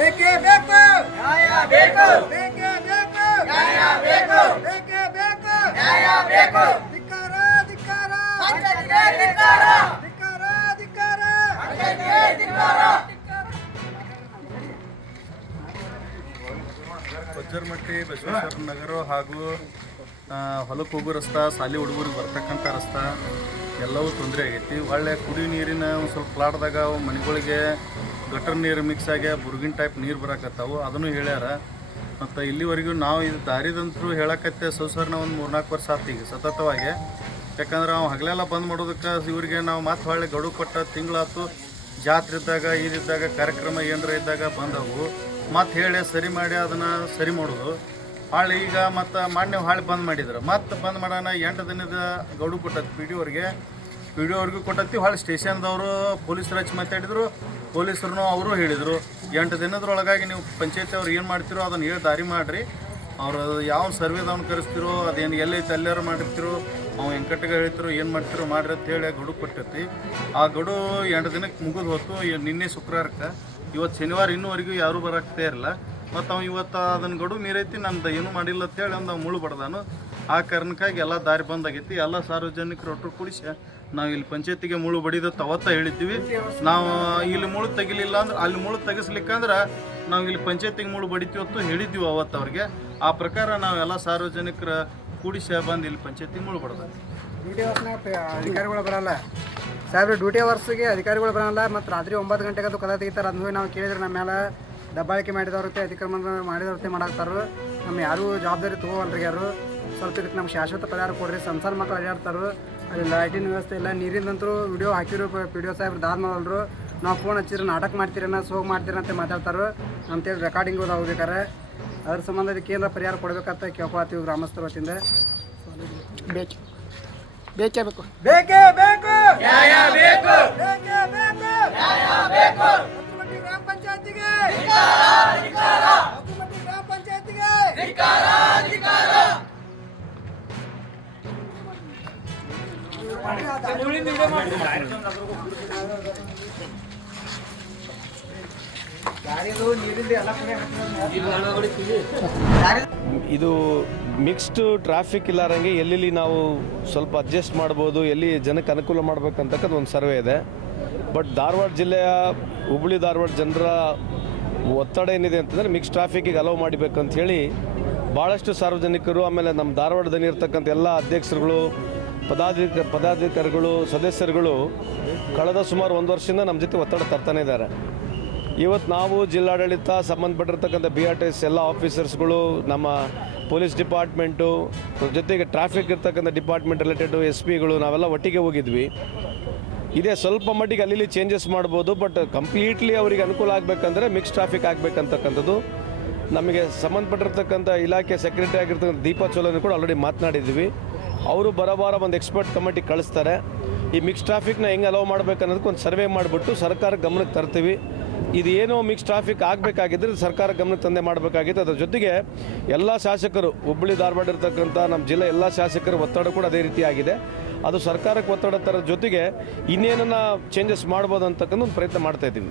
ಬೇಕೇ ಬೇಕು ನ್ಯಾಯ ಬೇಕು ಬೇಕೇ ಬೇಕು ನ್ಯಾಯ ಬೇಕು ಬೇಕೇ ಬೇಕು ನ್ಯಾಯ ಬೇಕು ಧಿಕ್ಕಾರ ಧಿಕ್ಕಾರ ಪಂಚಾಯತ್ಗೆ ಧಿಕ್ಕಾರ ಧಿಕ್ಕಾರ ಧಿಕ್ಕಾರ ಪಂಚಾಯತ್ಗೆ ಧಿಕ್ಕಾರ ಬಜ್ಜರ್ಮಟ್ಟಿ ಬಸವೇಶ್ವರ ನಗರ ಹಾಗೂ ಹೊಲಕ್ಕೆ ಹೋಗೋ ರಸ್ತೆ ಶಾಲೆ ಹುಡುಗರಿಗೆ ಬರ್ತಕ್ಕಂಥ ರಸ್ತೆ ಎಲ್ಲವೂ ತೊಂದರೆ ಆಗೈತಿ. ಒಳ್ಳೆ ಕುಡಿ ನೀರಿನ ಒಂದು ಸ್ವಲ್ಪ ಪ್ಲಾಟ್ದಾಗ ಮನೆಗಳಿಗೆ ಗಟರ್ ನೀರು ಮಿಕ್ಸ್ ಆಗಿ ಬುರ್ಗಿನ ಟೈಪ್ ನೀರು ಬರಾಕತ್ತಾವು, ಅದನ್ನು ಹೇಳ್ಯಾರ. ಮತ್ತು ಇಲ್ಲಿವರೆಗೂ ನಾವು ಇದು ದಾರಿದಂತರೂ ಹೇಳಕತ್ತೆ ಸೌಸರ್ನ ಒಂದು 3-4 ವರ್ಷ ಆತು ಈಗ ಸತತವಾಗಿ. ಯಾಕಂದ್ರೆ ನಾವು ಹಗಲೆಲ್ಲ ಬಂದ್ ಮಾಡೋದಕ್ಕೆ ಇವರಿಗೆ ನಾವು ಮತ್ತೆ ಹೊಳ್ಳೆ ಗಡುವು ಕೊಟ್ಟ ತಿಂಗಳಾತು. ಜಾತ್ರೆ ಇದ್ದಾಗ ಇದಿದ್ದಾಗ ಕಾರ್ಯಕ್ರಮ ಏನರ ಇದ್ದಾಗ ಬಂದವು ಮತ್ತು ಹೇಳಿ ಸರಿ ಮಾಡಿ ಅದನ್ನು ಸರಿ ಮಾಡೋದು. ಹಾಳೆ ಈಗ ಮತ್ತು ಮಾನ್ಯ ಹಾಳೆ ಬಂದ್ ಮಾಡಿದ್ರು, ಮತ್ತೆ ಬಂದ್ ಮಾಡೋಣ 8 ದಿನದ ಗಡುವು ಕೊಟ್ಟದ್ದು ಪಿ ಡಿ ಅವ್ರಿಗೂ ಕೊಟ್ಟತ್ತಿ. ಹಾಳೆ ಸ್ಟೇಷನ್ದವರು ಪೊಲೀಸರು ಹಚ್ಚಿ ಮಾತಾಡಿದ್ರು, ಪೊಲೀಸರು ಅವರು ಹೇಳಿದರು 8 ದಿನದೊಳಗಾಗಿ ನೀವು ಪಂಚಾಯತಿ ಅವ್ರು ಏನು ಮಾಡ್ತಿರೋ ಅದನ್ನು ಹೇಳಿ ದಾರಿ ಮಾಡಿರಿ. ಅವರು ಯಾವ ಸರ್ವೇದವ್ನು ಕರೆಸ್ತಿರೋ ಅದೇನು ಎಲ್ಲೈತೆ ಅಲ್ಲಾರು ಮಾಡಿರ್ತಿರೋ ಅವ್ನು ವೆಂಕಟಗೆ ಹೇಳ್ತಿರೋ ಏನು ಮಾಡ್ತಿರೋ ಮಾಡ್ರಿ ಅಂತ ಹೇಳಿ ಗಡುವು ಕೊಟ್ಟೈತಿ. ಆ ಗಡುವು 8 ದಿನಕ್ಕೆ ಮುಗಿದು ಹೋತು. ನಿನ್ನೆ ಶುಕ್ರವಾರಕ್ಕೆ, ಇವತ್ತು ಶನಿವಾರ ಇನ್ನೂವರೆಗೂ ಯಾರೂ ಬರೋಕ್ತೇ ಇರಲ್ಲ. ಮತ್ತು ಅವ್ನು ಇವತ್ತು ಅದನ್ನು ಗಡುವು ಮೀರೈತಿ, ನಂದು ಏನೂ ಮಾಡಿಲ್ಲ ಅಂತೇಳಿ ಒಂದು ಮುಳು ಬಡ್ದಾನು. ಆ ಕಾರಣಕ್ಕಾಗಿ ಎಲ್ಲ ದಾರಿ ಬಂದಾಗೈತಿ. ಎಲ್ಲ ಸಾರ್ವಜನಿಕರು ಒಟ್ಟರು ಕೂಡಿಸಿ ನಾವು ಇಲ್ಲಿ ಪಂಚಾಯತಿಗೆ ಮುಳು ಬಡಿದತ್ತು ಅವತ್ತ ಹೇಳಿದ್ದೀವಿ. ನಾವು ಇಲ್ಲಿ ಮುಳು ತೆಗಿಲಿಲ್ಲ ಅಂದ್ರೆ ಅಲ್ಲಿ ಮುಳು ತೆಗಿಸ್ಲಿಕ್ಕಂದ್ರೆ ನಾವು ಇಲ್ಲಿ ಪಂಚಾಯತಿಗೆ ಮುಳು ಬಡಿತೀವತ್ತು ಹೇಳಿದ್ದೀವಿ ಅವತ್ತು ಅವ್ರಿಗೆ. ಆ ಪ್ರಕಾರ ನಾವೆಲ್ಲ ಸಾರ್ವಜನಿಕರ ಕೂಡಿಸಿ ಬಂದು ಇಲ್ಲಿ ಪಂಚಾಯತಿಗೆ ಮುಳು ಬಡ್ದ. ಡ್ಯೂಟಿ ಅವರ್ಸ್ನಾಗ ಅಧಿಕಾರಿಗಳು ಬರಲ್ಲ ಸಾಹೇಬ್ರು, ಡ್ಯೂಟಿ ಅವರ್ಸ್ಗೆ ಅಧಿಕಾರಿಗಳು ಬರಲ್ಲ. ಮತ್ತು ರಾತ್ರಿ 9 ಗಂಟೆಗೆ ಅದು ಕದ ತೆಗಿತಾರೆ. ಅದನ್ನು ನಾವು ಕೇಳಿದ್ರೆ ನಮ್ಮ ಮೇಲೆ ದಬ್ಬಾಳಿಕೆ ಮಾಡಿದವ್ರತೆ ಅತಿಕ್ರಮಣ ಮಾಡಿದವ್ರತೆ ಮಾಡಾಕ್ತಾರೆ. ನಮ್ಮ ಯಾರೂ ಜವಾಬ್ದಾರಿ ತೊಗೋವಲ್ರಿ ಯಾರು. ಸ್ವಲ್ಪ ಇದಕ್ಕೆ ನಮ್ಮ ಶಾಶ್ವತ ಪರಿಹಾರ ಕೊಡ್ರಿ. ಸಂಸಾರ ಮಕ್ಕಳು ಅಡ್ಡಾಡ್ತಾರೆ, ಅಲ್ಲಿ ಲೈಟಿನ ವ್ಯವಸ್ಥೆ ಇಲ್ಲ. ನೀರಿಂದಂತರೂ ವಿಡಿಯೋ ಹಾಕಿರೋ ಪಿ ಡಿ ಒ ಸಾಹೇಬ್ರು ದಾದ ಮಾಡಲ್ರು. ನಾವು ಫೋನ್ ಹಚ್ಚಿದ್ರೆ ನಾಟಕ ಮಾಡ್ತೀರನ್ನ ಸೋಗ್ ಮಾಡ್ತೀರಂತ ಮಾತಾಡ್ತಾರೆ ಅಂತೇಳಿ ರೆಕಾರ್ಡಿಂಗ್ ಹೋಗ್ಬೇಕಾರೆ. ಅದ್ರ ಸಂಬಂಧ ಇದಕ್ಕೆ ಏನಾರ ಪರಿಹಾರ ಕೊಡ್ಬೇಕಂತ ಕೇಳ್ಕೊಳ್ತೀವಿ ಗ್ರಾಮಸ್ಥರ ವತಿಯಿಂದ. ಬೇಕೇ ಬೇಕು ಬೇಕೇ ಬೇಕು ನ್ಯಾಯ ಬೇಕು ಬೇಕೇ ಬೇಕು ನ್ಯಾಯ ಬೇಕು ಹತ್ತುಮಟ್ಟಿ ಗ್ರಾಮ ಪಂಚಾಯತಿಗೆ ಧಿಕ್ಕಾರ ಹತ್ತುಮಟ್ಟಿ ಗ್ರಾಮ ಪಂಚಾಯತಿಗೆ ಧಿಕ್ಕಾರ ಧಿಕ್ಕಾರ ಇದು ಮಿಕ್ಸ್ಡ್ ಟ್ರಾಫಿಕ್ ಇಲ್ಲಾರಂಗೆ ಎಲ್ಲೆಲ್ಲಿ ನಾವು ಸ್ವಲ್ಪ ಅಡ್ಜಸ್ಟ್ ಮಾಡ್ಬೋದು, ಎಲ್ಲಿ ಜನಕ್ಕೆ ಅನುಕೂಲ ಮಾಡ್ಬೇಕಂತಕ್ಕಂಥ ಒಂದು ಸರ್ವೆ ಇದೆ. ಬಟ್ ಧಾರವಾಡ ಜಿಲ್ಲೆಯ ಹುಬ್ಬಳ್ಳಿ ಧಾರವಾಡ ಜನರ ಒತ್ತಡ ಏನಿದೆ ಅಂತಂದರೆ ಮಿಕ್ಸ್ ಟ್ರಾಫಿಕ್ಕಿಗೆ ಅಲೋ ಮಾಡಬೇಕಂತ ಹೇಳಿ ಭಾಳಷ್ಟು ಸಾರ್ವಜನಿಕರು, ಆಮೇಲೆ ನಮ್ಮ ಧಾರವಾಡದಲ್ಲಿ ಇರ್ತಕ್ಕಂಥ ಎಲ್ಲ ಅಧ್ಯಕ್ಷರುಗಳು, ಪದಾಧಿಕಾರಿಗಳು, ಸದಸ್ಯರುಗಳು ಕಳೆದ ಸುಮಾರು 1 ವರ್ಷದಿಂದ ನಮ್ಮ ಜೊತೆ ಒತ್ತಡ ತರ್ತಾನೆ ಇದ್ದಾರೆ. ಇವತ್ತು ನಾವು ಜಿಲ್ಲಾಡಳಿತ, ಸಂಬಂಧಪಟ್ಟಿರ್ತಕ್ಕಂಥ BRTS ಎಲ್ಲ ಆಫೀಸರ್ಸ್ಗಳು, ನಮ್ಮ ಪೊಲೀಸ್ ಡಿಪಾರ್ಟ್ಮೆಂಟು ಜೊತೆಗೆ ಟ್ರಾಫಿಕ್ ಇರ್ತಕ್ಕಂಥ ಡಿಪಾರ್ಟ್ಮೆಂಟ್ ರಿಲೇಟೆಡು SP ಗಳು ನಾವೆಲ್ಲ ಒಟ್ಟಿಗೆ ಹೋಗಿದ್ವಿ. ಇದೇ ಸ್ವಲ್ಪ ಮಟ್ಟಿಗೆ ಅಲ್ಲಿ ಚೇಂಜಸ್ ಮಾಡ್ಬೋದು, ಬಟ್ ಕಂಪ್ಲೀಟ್ಲಿ ಅವರಿಗೆ ಅನುಕೂಲ ಆಗಬೇಕಂದ್ರೆ ಮಿಕ್ಸ್ ಟ್ರಾಫಿಕ್ ಆಗಬೇಕಂತಕ್ಕಂಥದ್ದು ನಮಗೆ ಸಂಬಂಧಪಟ್ಟಿರ್ತಕ್ಕಂಥ ಇಲಾಖೆ ಸೆಕ್ರೆಟರಿ ಆಗಿರ್ತಕ್ಕಂಥ ದೀಪಾ ಚೋಲನ್ನು ಕೂಡ ಆಲ್ರೆಡಿ ಮಾತನಾಡಿದ್ವಿ. ಅವರು ಬರೋವಾರ ಒಂದು ಎಕ್ಸ್ಪರ್ಟ್ ಕಮಿಟಿ ಕಳಿಸ್ತಾರೆ. ಈ ಮಿಕ್ಸ್ ಟ್ರಾಫಿಕ್ನ ಹೆಂಗೆ ಅಲೋ ಮಾಡಬೇಕನ್ನೋದಕ್ಕೆ ಒಂದು ಸರ್ವೆ ಮಾಡಿಬಿಟ್ಟು ಸರ್ಕಾರ ಗಮನಕ್ಕೆ ತರ್ತೀವಿ. ಇದು ಏನೋ ಮಿಕ್ಸ್ ಟ್ರಾಫಿಕ್ ಆಗಬೇಕಾಗಿದ್ದರೆ ಸರ್ಕಾರ ಗಮನಕ್ಕೆ ತಂದೆ ಮಾಡಬೇಕಾಗಿತ್ತು. ಅದರ ಜೊತೆಗೆ ಎಲ್ಲ ಶಾಸಕರು, ಹುಬ್ಬಳ್ಳಿ ಧಾರವಾಡ ಇರ್ತಕ್ಕಂಥ ನಮ್ಮ ಜಿಲ್ಲೆ ಎಲ್ಲ ಶಾಸಕರ ಒತ್ತಡ ಕೂಡ ಅದೇ ರೀತಿ ಆಗಿದೆ. ಅದು ಸರ್ಕಾರಕ್ಕೆ ಒತ್ತಡ ತರೋದ್ರ ಜೊತೆಗೆ ಇನ್ನೇನನ್ನ ಚೇಂಜಸ್ ಮಾಡ್ಬೋದು ಅಂತಕ್ಕಂಥ ಒಂದು ಪ್ರಯತ್ನ ಮಾಡ್ತಾ ಇದ್ದೀವಿ.